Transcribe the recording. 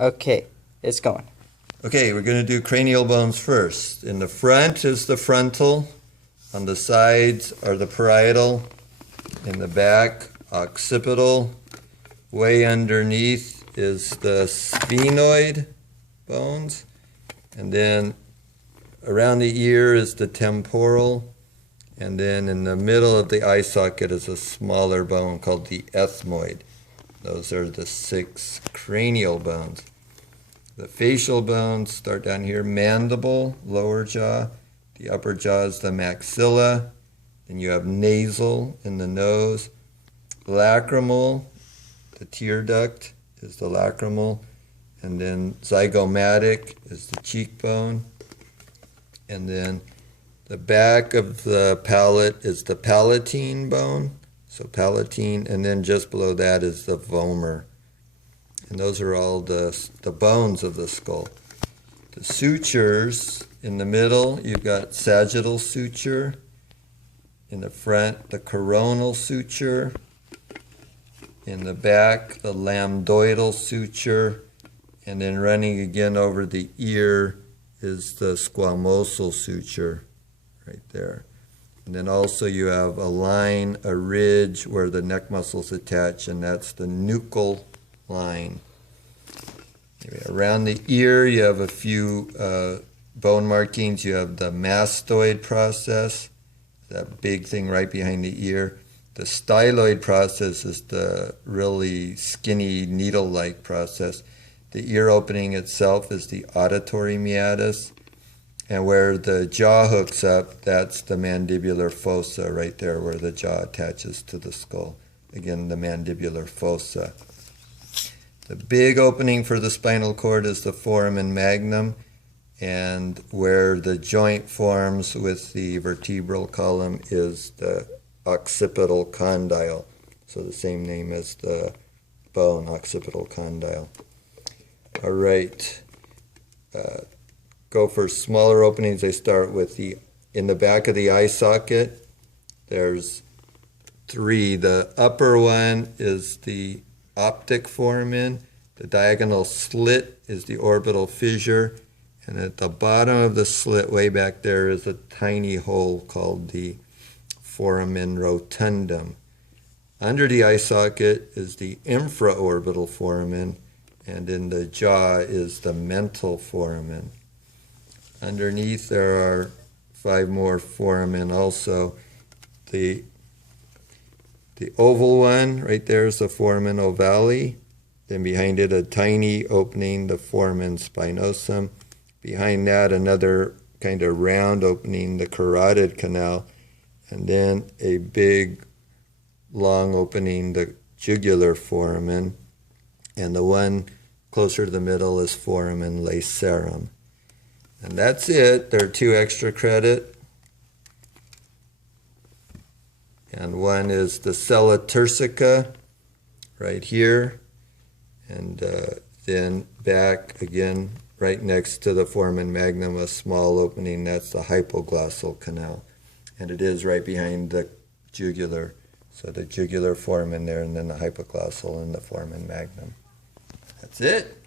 Okay, it's going. Okay, we're going to do cranial bones first. In the front is the frontal. On the sides are the parietal. In the back, occipital. Way underneath is the sphenoid bones. And then around the ear is the temporal. And then in the middle of the eye socket is a smaller bone called the ethmoid. Those are the 6 cranial bones. The facial bones start down here, mandible, lower jaw. The upper jaw is the maxilla. Then you have nasal in the nose. Lacrimal, the tear duct is the lacrimal. And then zygomatic is the cheekbone. And then the back of the palate is the palatine bone. So palatine, and then just below that is the vomer. And those are all the bones of the skull. The sutures, in the middle, you've got sagittal suture. In the front, the coronal suture. In the back, the lambdoidal suture. And then running again over the ear is the squamosal suture right there. And then also you have a line, a ridge where the neck muscles attach, and that's the nuchal line. Around the ear, you have a few bone markings. You have the mastoid process, that big thing right behind the ear. The styloid process is the really skinny needle-like process. The ear opening itself is the auditory meatus. And where the jaw hooks up, that's the mandibular fossa right there where the jaw attaches to the skull. Again, the mandibular fossa. The big opening for the spinal cord is the foramen magnum, and where the joint forms with the vertebral column is the occipital condyle. So the same name as the bone, occipital condyle. All right. Go for smaller openings. They start with in the back of the eye socket, there's 3. The upper one is the optic foramen. The diagonal slit is the orbital fissure. And at the bottom of the slit, way back there, is a tiny hole called the foramen rotundum. Under the eye socket is the infraorbital foramen, and in the jaw is the mental foramen. Underneath there are 5 more foramen also. The oval one right there is the foramen ovale. Then behind it a tiny opening, the foramen spinosum. Behind that another kind of round opening, the carotid canal. And then a big long opening, the jugular foramen. And the one closer to the middle is foramen lacerum. And that's it. There are 2 extra credit. And one is the sella turcica right here. And then back again, right next to the foramen magnum, a small opening. That's the hypoglossal canal. And it is right behind the jugular. So the jugular foramen there, and then the hypoglossal and the foramen magnum. That's it.